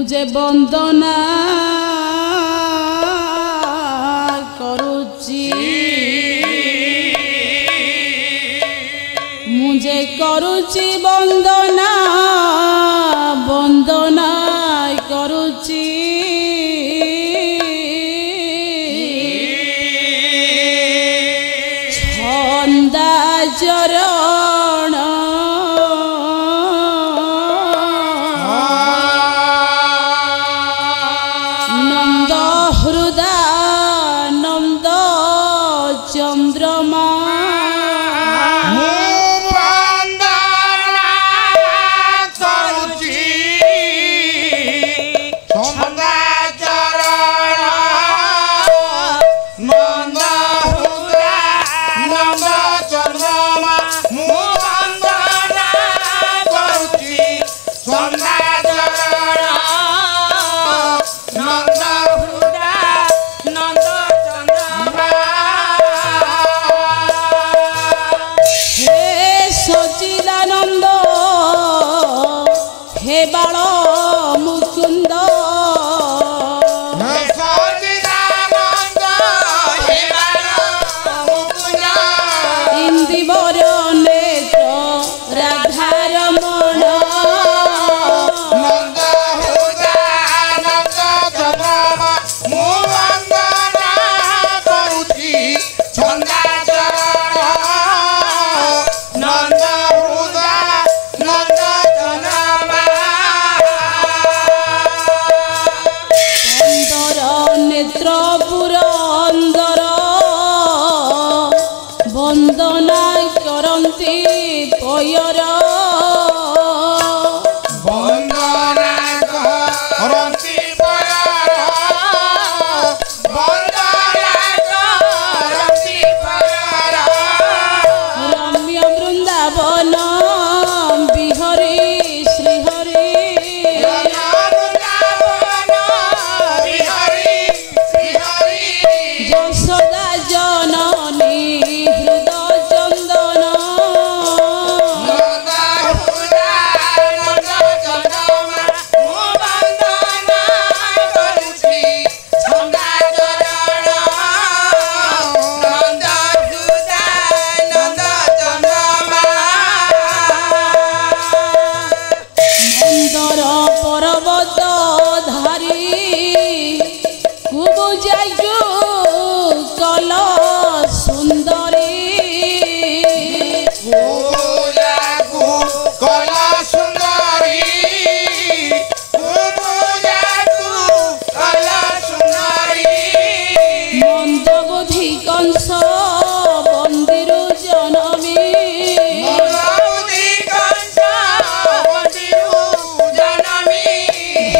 मुझे वंदना करुची मुझे करुची वंदना वंदना करुची छंदा चरण नंद हृदयानंद चंद्रमा हे बाल मुकुंद इंदिवर नेत्र राधारमण नेत्रपुर अंदर वंदना करती पयर वंदना करती पयर वंदना करती पयर रम्य वृंदावन बिहरी श्रीहरि यशोदा जननी हृदय चंदन मंदर पर्वत धारी कुबुजायु कल सुंदरी कला सुंदरी कला सुंदरी मंदबुद्धि कंस बंदिरु जनमी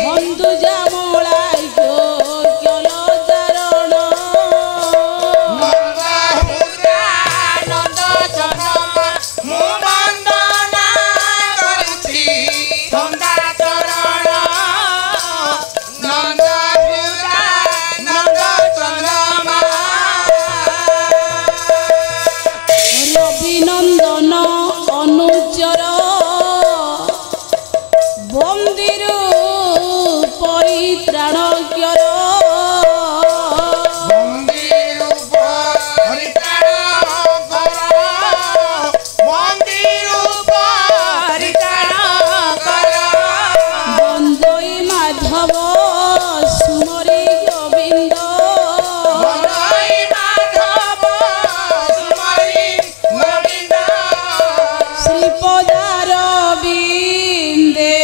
बंधु जामलाई कल चारण रविनंदन अनुचर बंदिरु परित्राण क्यर बंदई माधव सुमरी गोविंद श्रीपदार बिंदे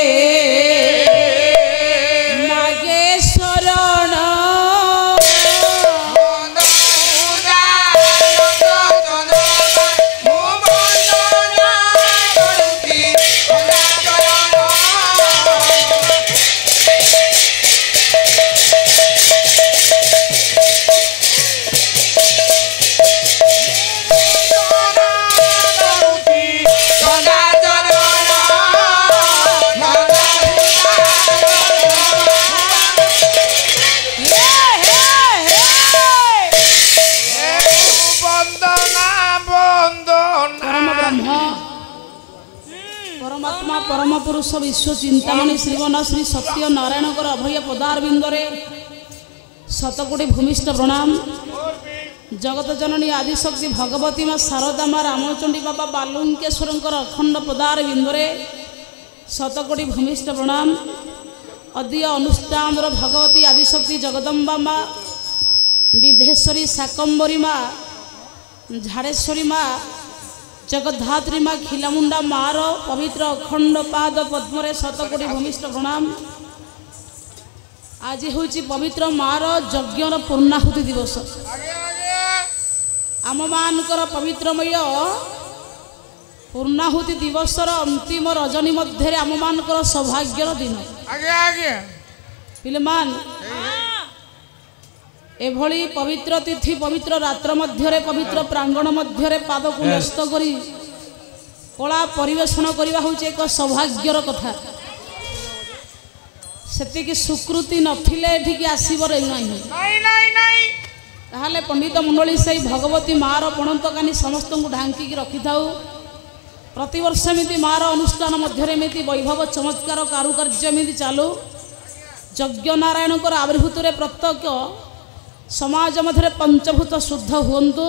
नागेश्वरण महापुरुष विश्व चिंतामणि श्रीवन श्री सत्य नारायण अभय पदारविंदरे शतकोटी भूमिष्ठ प्रणाम। जगत जननी आदिशक्ति भगवती माँ शारदा माँ रामचंडी बाबा बालुंकेश्वर अखंड पदारविंदरे शतकोटी भूमिष्ठ प्रणाम। अद्य अनुष्ठान भगवती आदिशक्ति जगदम्बा माँ विधेश्वरी शाकंबरी माँ झाड़ेश्वरी माँ जगद्धात्री माँ खिलामुंडा मार पवित्र अखंड पाद पद्मरे शतकोटी भूमिष्ठ प्रणाम। आज हूँ पवित्र मार यज्ञर पूर्णाहुति दिवस। आम मानकर पवित्रमय पूर्णाहुति दिवसर अंतिम रजनी मध्य आम मानकर सौभाग्यर दिन। पिलेमान एभली पवित्र तिथि पवित्र रात्र मध्य पवित्र प्रांगण मध्य पाद को न्यस्त करी कला परिवेषण करने हूँ एक सौभाग्यर कथा। सेतिकी स्वीकृति नथिले आसबर ताहले पंडित मंडली से भगवती मार पणत कानी समस्त को ढांकी रखी था। प्रतिवर्ष एमती मार अनुष्ठान मध्य वैभव चमत्कार कारुकार्य एमती चालू यज्ञ नारायण आविर्भूत प्रत्यक्ष समाज मध्य पंचभूत शुद्ध हुंतु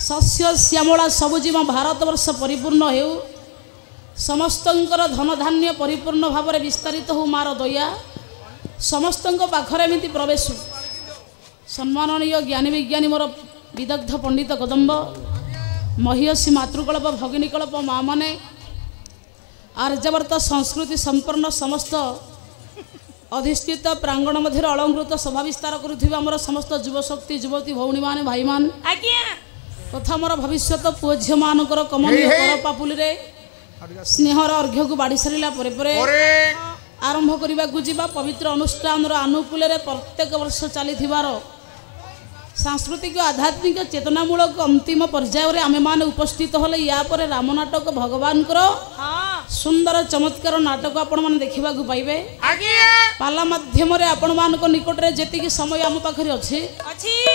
शस्य श्यामला सबुजीव भारतवर्ष परिपूर्ण हो समस्तंकर धन धान्य परिपूर्ण भाव में विस्तारित हो मार दया समस्त पाखरे एमती प्रवेश सम्माननीय ज्ञानी विज्ञानी मोर विदग्ध पंडित कदम्ब महिषी मातृकल्प भगिनीकल्प माँ माने आर्यावर्त संस्कृति संपन्न समस्त अधिष्ठित प्रांगण मध्य अलंकृत सभा विस्तार कर समस्त युवशक्ति युवती भौणी मान भाई मान तथा मोर भविष्य पुओ झील मान कमनीय कर पापुली स्नेहर अर्घ्य को बाड़ी सारा आरंभ करने पवित्र अनुष्ठान आनुकूल प्रत्येक वर्ष चली सांस्कृतिक आध्यात्मिक चेतनामूलक अंतिम पर्यायर आमे माने उपस्थित होले या पर राम नाटक भगवान सुंदर चमत्कार नाटक आपण माने देखिबा को पाइबे। पाला माध्यम रे आपण मान को निकट रे जेतिकी समय आम पाखरे अछि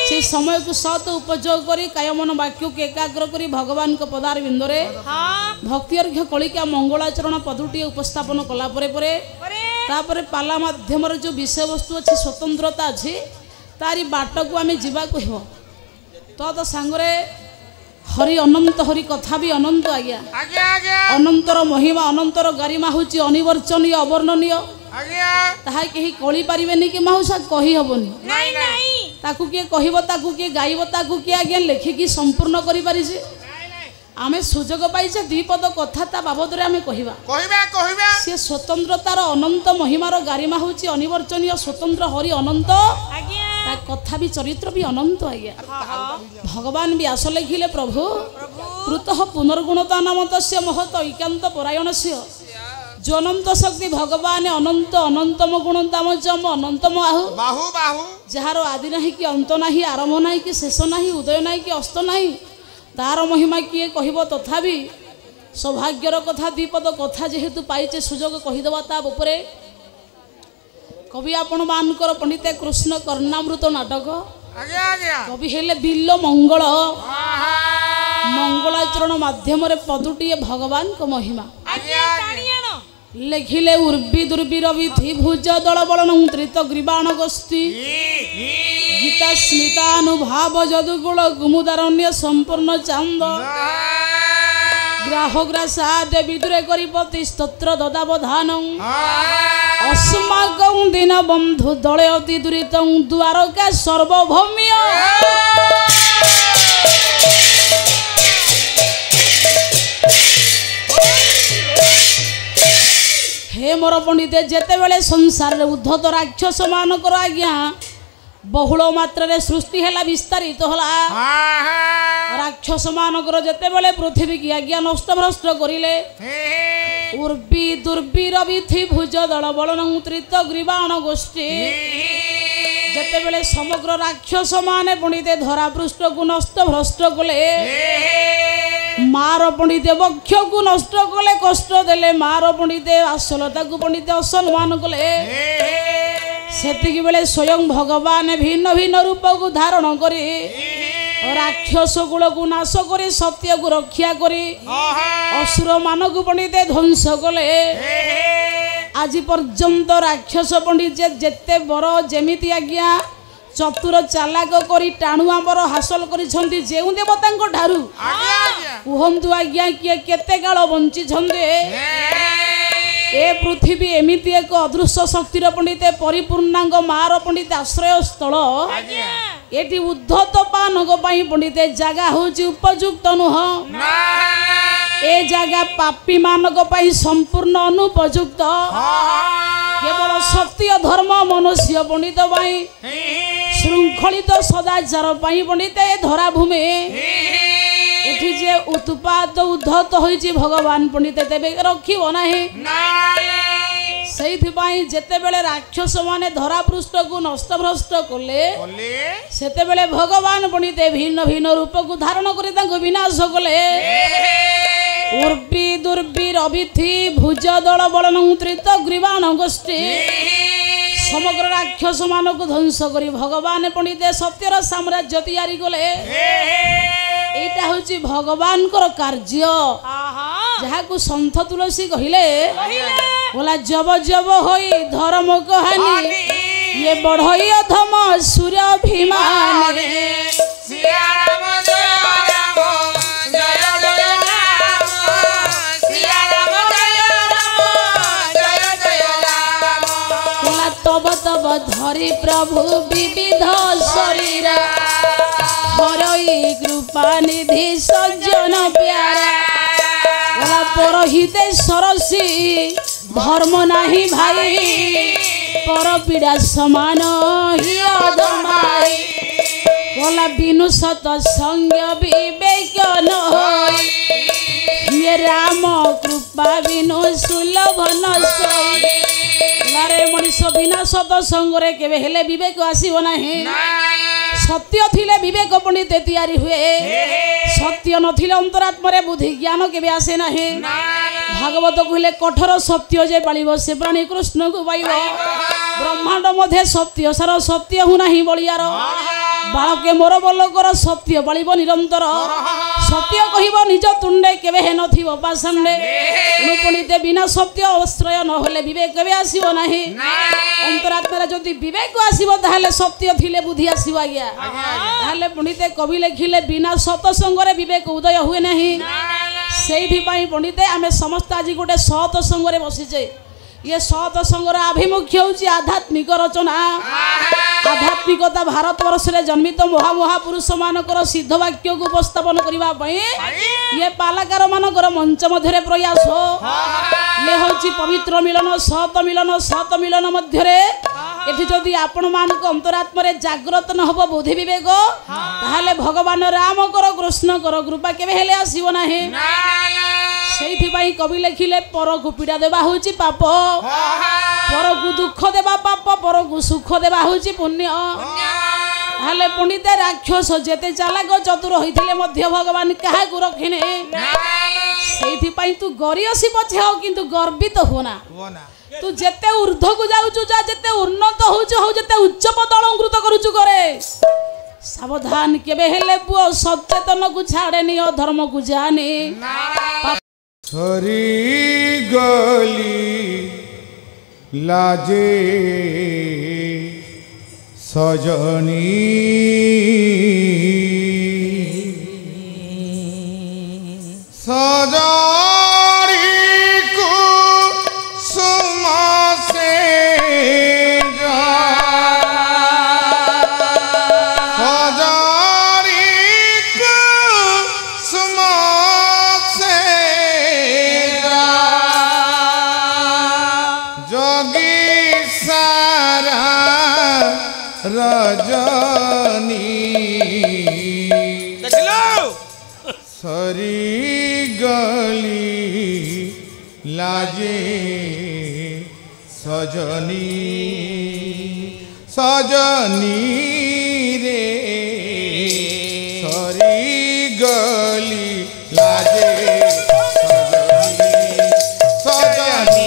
से समय को सत उपयोग करी काय मन वाक्य के एकाग्र करी भगवान को पदार बिंदरे भक्ति अर्घ्य कलिका मंगलाचरण पदुटी उपस्थापन कला परे तापरे पाला माध्यम रे जो विषय वस्तु अछि स्वतंत्रता अछि तारी बाट को आम जावाक हो तो सांगरे हरि अनंत हरि कथा भी अनंत आज्ञा अनंतर महिमा अनंतर गरिमा हूँ अनिवर्चनीय अवर्णनीय ताहा कहीं कली पारे कि माउसा कही हेनी ताकू किए कहब किए गाइब किए आज्ञा लेखिकी संपूर्ण करि आमे सुजोग पाइसे द्विपद कथा ता बाबद आमे कहबा से स्वतंत्रतार अनंत महिमार गारिमा हूँ अनिवर्चनीय स्वतंत्र हरि अनंत कथा भी चरित्र भी अनंत आज्ञा भगवान भी आस लिखिले प्रभु कृतः पुनर्गुणता नाम तस्य महत ऐकांत परायण से जो अनंत शक्ति भगवान अनंत अनंतम गुणताम जम अनंतम आहु जार आदि नहीं कि अंत नहीं आरंभ नहीं कि शेष नहीं उदय नहीं कि अस्त नहीं तार महिमा किए कहब तथापि सौभाग्यर कथा द्विपद कथा जेहेतु पाइचे सुजोग कहीदेवा ता उपरे कवि आपण मानकर पंडित कृष्ण कर्णामृत नाटक कवि हेले बिल्ल मंगल मंगलाचरण माध्यम पदुटी भगवान को महिमा लिखिले उर्वी दुर्वीर विधि भुज दल बलन त्रित ग्रीवाण गोष्ठी गीता स्मितानुभाव जदुगुण गुमुदारण्य संपूर्ण चांद ग्राह ग्रासा देवी दुरे करिपति स्तोत्र ददावधान अस्माकं दिन बंधु दले अति दुरीतं द्वारका सर्वभौम्य हे मोर पंडित जेते बेले संसार उद्धत राक्षस मानकर आज्ञा बहुल मात्रा सृष्टि है विस्तारित होला राक्षस मानकर जेते बेले पृथ्वी की आज्ञा नष्ट भ्रष्ट करिले उर्वी दुर्वीर विधि भुज दल बलन त्रित ग्रीवाण गोष्ठी जेते बेले समग्र राक्षस माने पंडिते धरा पृष्ठ को नष्ट भ्रष्ट कले मार पंडिते वक्ष को नष्ट कले कष्ट देले मार पंडिते आसलता को पंडिते असम्मान कले सेतिकी बेले स्वयं भगवान भिन्न भिन्न रूप को धारण करी राक्षस गुल को नाश करे सत्य को रक्षा करे असुर मान को पंडित ध्वंस कले आज पर्यंत राक्षस पंडित जेते बर जेमिति आज्ञा चतुर चालाक करी टाणुआ बर हासिल करिसंती जेउ देवतांको ठारू कुहंतु आज्ञा किए केते काल बंची छंदे ए पृथ्वी एमिति एक अदृश्य शक्तिर पंडित परिपूर्णांग मार पंडित आश्रय स्थल एटी उद्धत पानक पई पंडित जगह होची उपयुक्त नुह ए जगह पापी मानक पई संपूर्ण अनुपयुक्त केवल सत्य धर्म मनुष्य पंडित पई श्रृंखलित सदाचार पई पंडित धरा भूमि एठी जे उत्पात उद्धत होईची भगवान पंडित तेबे रखिबो नाही सेइथिपाई जेते बेले राक्षस माने धरा पृष्ठ को नष्ट भ्रष्ट कले सेते बेले भगवान पंडित भिन्न भिन्न रूप को धारण करि तांको विनाश कले उर्वी दुर्वी रविथि भुज दल बलन त्रित ग्रीवाण गोष्ठी समग्र राक्षस मान को ध्वंस करी भगवान पंडित सत्यर साम्राज्य तैयारी कले एटा होची भगवान कर कार्य जहा को संत तुलसी कहिले बोला जब जब होई धर्म कहानी ये बढ़ई अधम सूर्य अभिमान सिया राम जय राम जय जय राम सिया राम जय जय राम बोला तब तब धरी प्रभु विविध शरीर हरई कृपा निधि सज्जन प्यारा बोला परहिते सरसी धर्म नाही भाई पर पीड़ा समान ही अधमाई बोला बिनु सत संग विवेक न होई ये राम कृपा बिनु सुलभ न सोई लारे मनीष बिना सत संगरे केबे हेले विवेक आसीबो नाही सत्य थिले विवेक पंडित तैयारी हुए सत्य नथिले अंतरात्मा बुद्धि ज्ञान केबे आसे नाही भागवत कहले कठोर सत्य जे पालिबो से प्राणी कृष्ण को पाइबो ब्रह्मांड मध्ये सत्य सार सत्य हु नाही बलियार बाळके मोर बलकर सत्य पालिबो निरंतर सत्य कहिबो निज तुंडे केबे हे नथिबो पासंडे पंडित बिना सत्य आश्रय न होले विवेक केबे आसीबो नाही अंतरात्मा जदि विवेक आसीबो ताहले सत्य थिले बुद्धि आसीबो आज्ञा ताहले पंडित कवि लिखिले बिना सतसंगरे विवेक उदय हुए नाही सेइथिपाई पंडित आमे समस्त आज गोटे सतसंगरे बसिचे ये सतसंगर आभिमुख्य होची आध्यात्मिक रचना आध्यात्मिकता भारत वर्ष रे जन्मित महापुरुष मानकर सिद्ध वाक्य को उपस्थापन करिबा पई ये पालाकार मानकर मंच मध्यरे प्रयास ले होची पवित्र मिलन सत मिलन मध्यरे एठी जदि आपण मानक अंतरात्मा रे जागृत न हबो बुद्धि विवेक ताहाले भगवान राम कर कृष्ण कर कृपा केबे हेले आसीबो नाही सेइथिपाई कवि लिखिले पर को पीड़ा देबा होची पाप पर को दुख देबा पाप पर को सुख देबा होची पुण्य हाले पंडित राक्षस जेते चालाक चतुर होइथिले मध्य भगवान काहा को रखिने सेइथिपाई तू गरियसी पछे हो किंतु गर्वित होना तू जेते ऊर्ध्व को जाउचु जा जेते उन्नत होउचु हो जेते उच्च पद अलंकृत करूचु करे सावधान केबे हेले पुओ सचेतन को छाड़े नि अधर्म को जाने सरी गली लाजे सजनी सजनी को सुमा से रजनी सरी गली लाजे सजनी सजनी रे सरी गली लाजे सजनी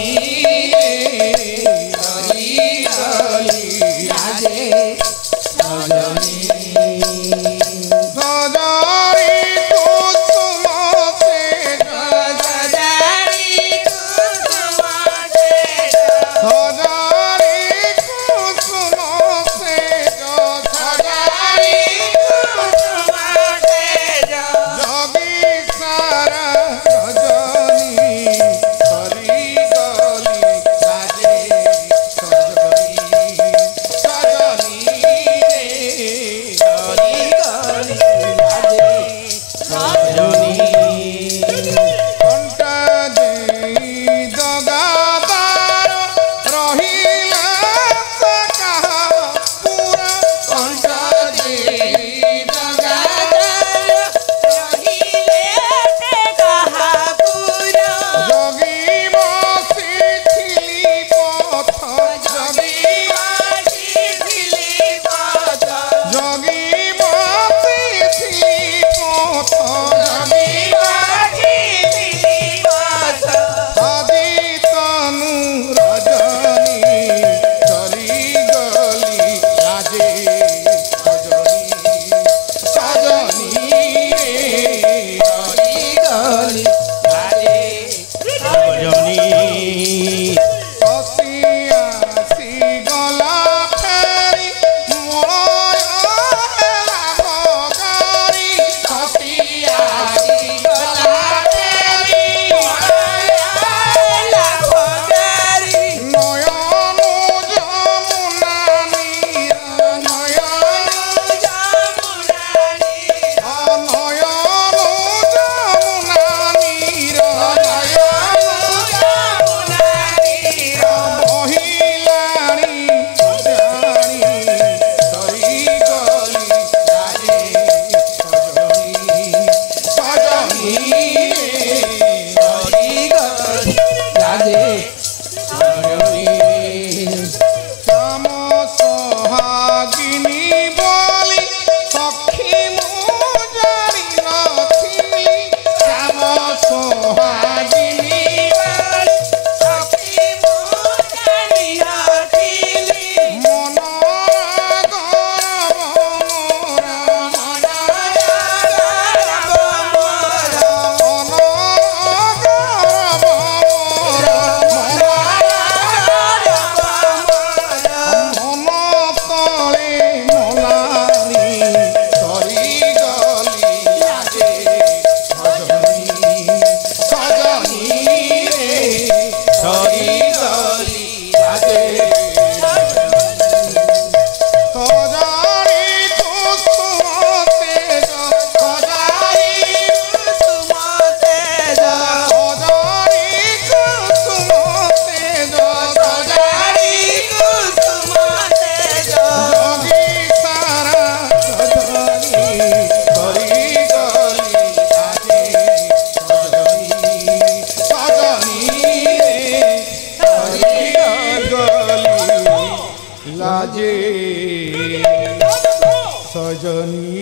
रजनी